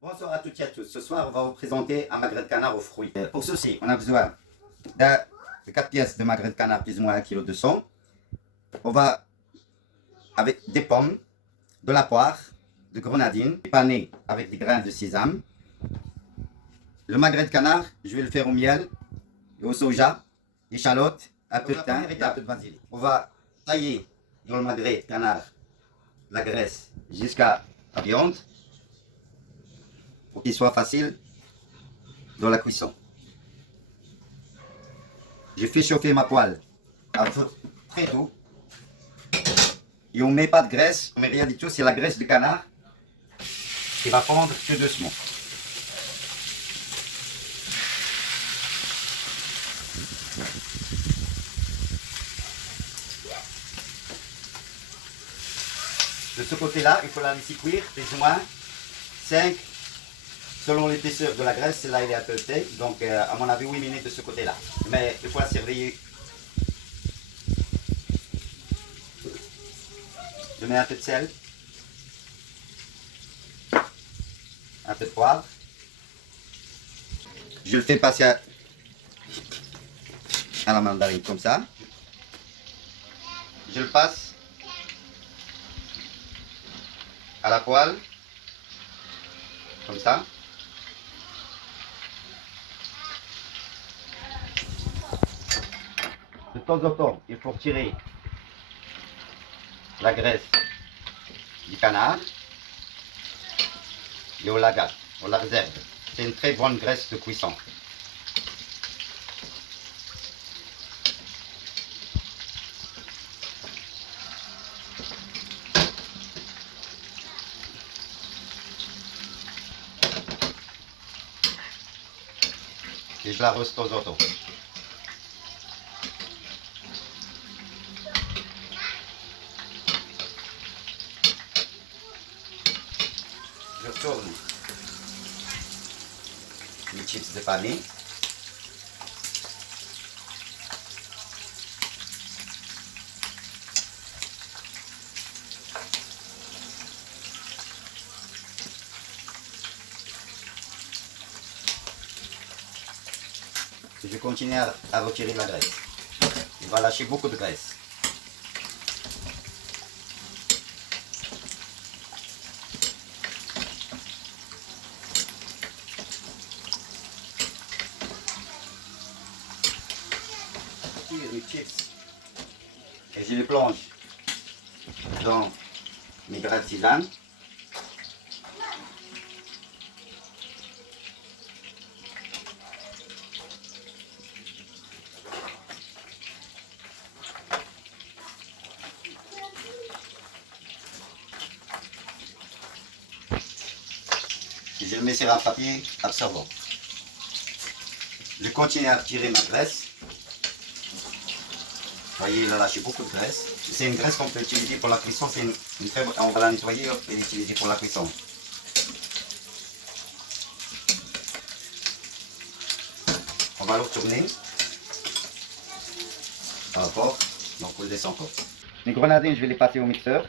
Bonsoir à toutes et à tous. Ce soir, on va vous présenter un magret de canard aux fruits. Pour ceci, on a besoin de 4 pièces de magret de canard, plus ou moins 1,2 kg. On va, avec des pommes, de la poire, de grenadine, pané avec des grains de sésame. Le magret de canard, je vais le faire au miel, et au soja, échalotes, un peu de thym et un peu de basilic. On va tailler dans le magret de canard la graisse jusqu'à la viande, pour qu'il soit facile dans la cuisson. J'ai fait chauffer ma poêle à feu très doux. Et on ne met pas de graisse, on ne met rien du tout, c'est la graisse de canard qui va fondre tout doucement. De ce côté-là, il faut la laisser cuire plus ou moins 5, selon l'épaisseur de la graisse, celle-là il est un peu épais, donc à mon avis 8 minutes de ce côté-là. Mais il faut la surveiller. Je mets un peu de sel, un peu de poivre. Je le fais passer à la mandarine comme ça. Je le passe à la poêle, comme ça. De temps en temps, il faut retirer la graisse du canard et on la garde, on la réserve. C'est une très bonne graisse de cuisson. Et je la roste de temps en temps. Je tourne les chips de pané. Je continue à retirer la graisse. Il va lâcher beaucoup de graisse. Les chips et je les plonge dans mes grains de sésame. Et je le mets sur un papier absorbant. Je continue à retirer ma graisse. Vous voyez, il a lâché beaucoup de graisse. C'est une graisse qu'on peut utiliser pour la cuisson. On va la nettoyer et l'utiliser pour la cuisson. On va le retourner par rapport. Donc on le descend encore. Les grenadines, je vais les passer au mixeur.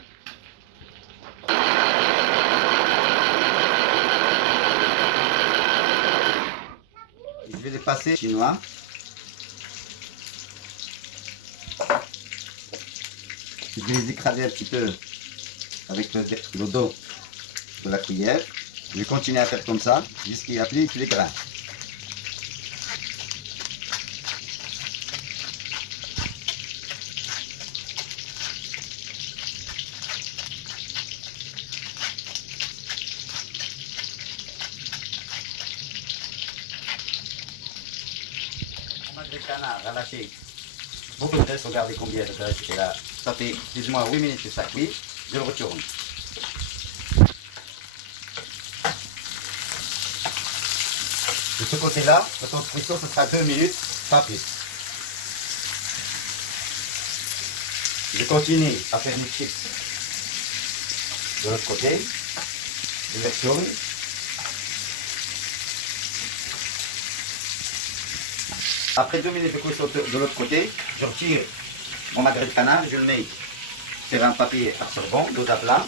Je vais les passer chinois. Je vais les écraser un petit peu avec le dos de la cuillère. Je vais continuer à faire comme ça jusqu'à qu'il n'y a plus que les grains. Le magret de canard a lâché beaucoup de graisse. Regardez combien de graisse il a. Ça fait plus ou moins 8 minutes que ça cuit. Je le retourne. De ce côté-là, le temps de cuisson, ce sera 2 minutes, pas plus. Je continue à faire mes chips de l'autre côté. Je les retourne. Après 2 minutes de cuisson de l'autre côté, je retire mon magret de canard, je le mets sur un papier absorbant, dos à plat.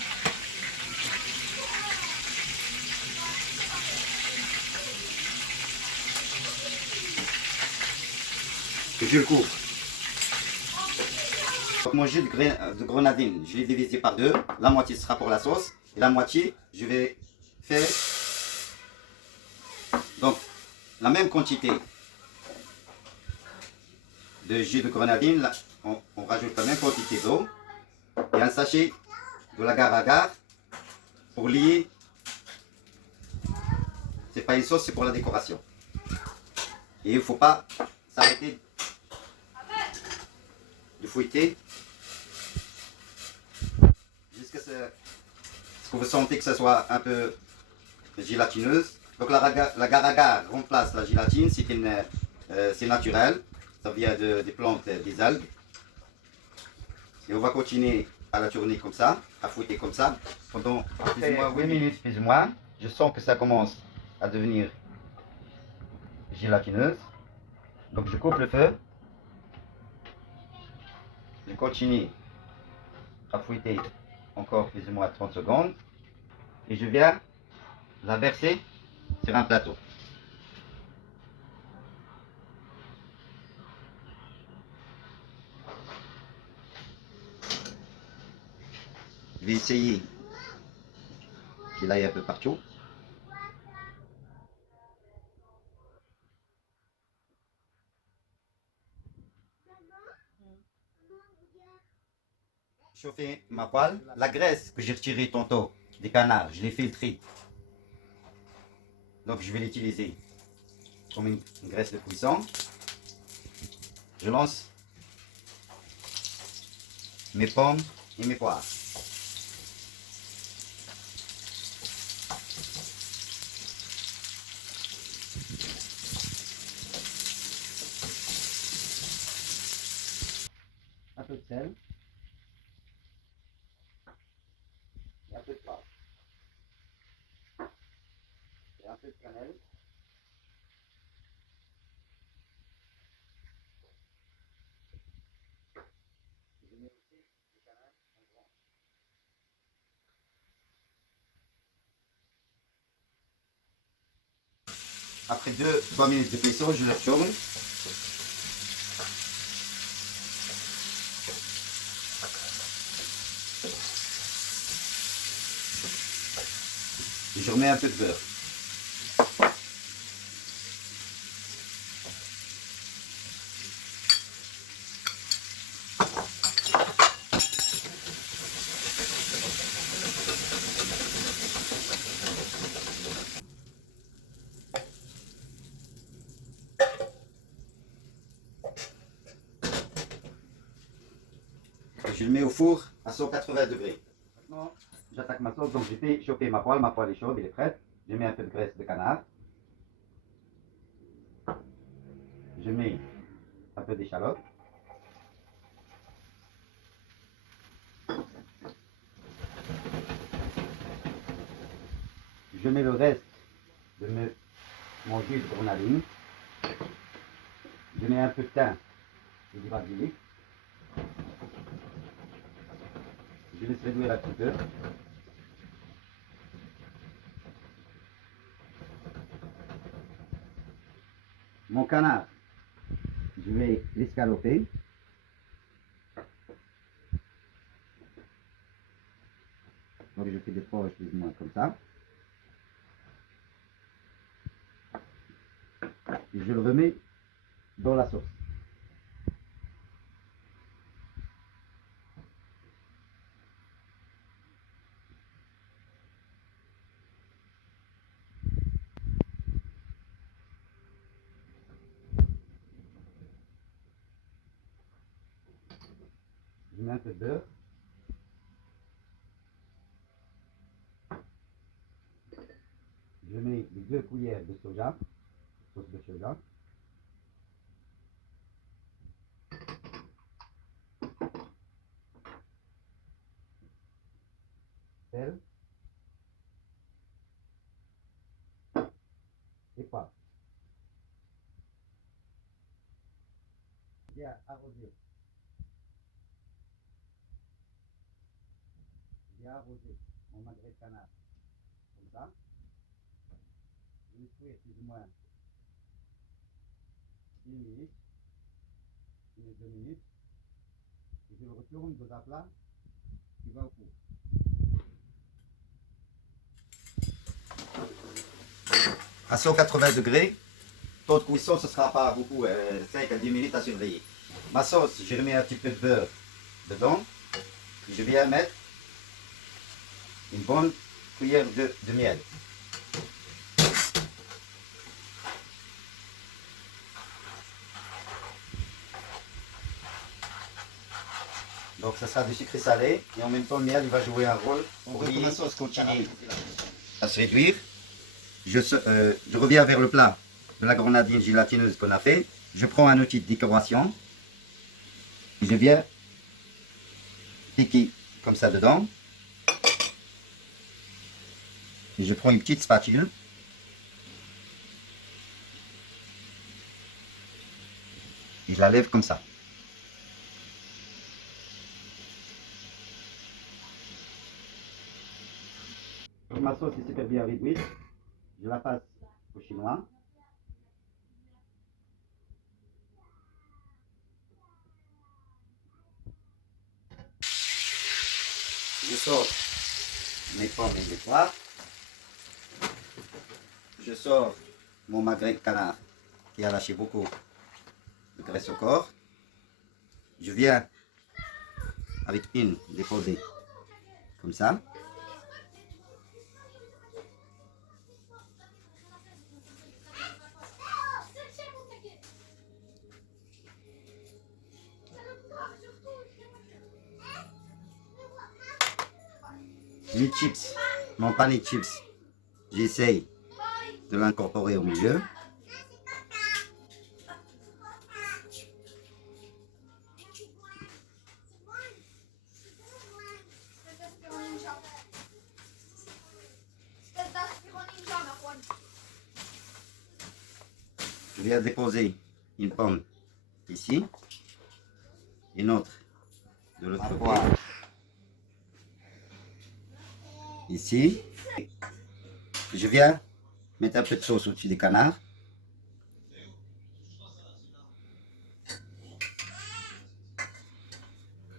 et je le couvre. Donc mon jus de grenadine, je l'ai divisé par deux. La moitié sera pour la sauce et la moitié, je vais faire donc la même quantité de jus de grenadine. Là, on rajoute la même quantité d'eau et un sachet de l'agar-agar pour lier. C'est pas une sauce, c'est pour la décoration. Et il ne faut pas s'arrêter de fouetter jusqu'à ce que vous sentez que ça soit un peu gélatineuse. Donc l'agar-agar remplace la gélatine, c'est naturel, ça vient des plantes, des algues. Et on va continuer à la tourner comme ça, à fouetter comme ça, pendant plus ou moins 8 minutes plus ou moins. Je sens que ça commence à devenir gélatineuse. Donc je coupe le feu. Je continue à fouetter encore plus ou moins 30 secondes. Et je viens la verser sur un plateau. Je vais essayer qu'il aille un peu partout. Chauffer ma poêle. La graisse que j'ai retirée tantôt des canards, je l'ai filtrée. Donc je vais l'utiliser comme une graisse de cuisson. Je lance mes pommes et mes poires. Un peu de sel. Et un peu de poivre. Et un peu de cannelle. Je mets aussi du canard en grand. Après 2-3 minutes de cuisson, je le retourne. Et je remets un peu de beurre. Je le mets au four à 180 degrés. Maintenant, j'attaque ma sauce. Donc j'ai fait chauffer ma poêle. Ma poêle est chaude, elle est prête. Je mets un peu de graisse de canard. Je mets un peu d'échalote. Je mets le reste de mon jus de grenadine. Je mets un peu de thym et du basilic. Je laisse réduire un petit peu. Mon canard, je vais l'escaloper. Donc je fais des poches plus ou moins comme ça. Et je le remets dans la sauce. Je mets un peu de beurre. Je mets les 2 cuillères de soja, sauce de soja. Sel. Et poivre. Bien arrosé. Bien arrosé mon magret de canard. Comme ça. Je vais cuire plus ou moins 10 minutes. les 2 minutes. Et je le retourne dans un plat qui va au four. À 180 degrés, taux de cuisson, ce ne sera pas beaucoup, 5 à 10 minutes à surveiller. Ma sauce, j'ai remis un petit peu de beurre dedans. Je viens mettre une bonne cuillère de miel. Donc ça sera du sucré salé et en même temps le miel il va jouer un rôle. On veut que la sauce continue à se réduire. Je reviens vers le plat de la grenadine gélatineuse qu'on a fait. Je prends un outil de décoration. Je viens piquer comme ça dedans. Et je prends une petite spatule. Et je la lève comme ça. Ma sauce est super bien réduite. Je la passe au chinois. Je sors mes pommes et mes poires. Je sors mon magret de canard qui a lâché beaucoup de graisse au corps. Je viens avec une déposer comme ça. Les chips, mon panier de chips, j'essaye de l'incorporer au milieu. Je viens déposer une pomme ici, une autre de l'autre côté, ici. Je viens mettre un peu de sauce au-dessus des canards.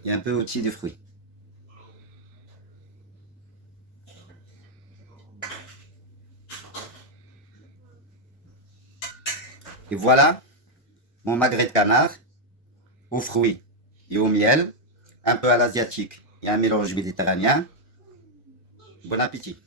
Et un peu au-dessus des fruits. Et voilà mon magret de canard aux fruits et au miel, un peu à l'asiatique et un mélange méditerranéen. Bon appétit!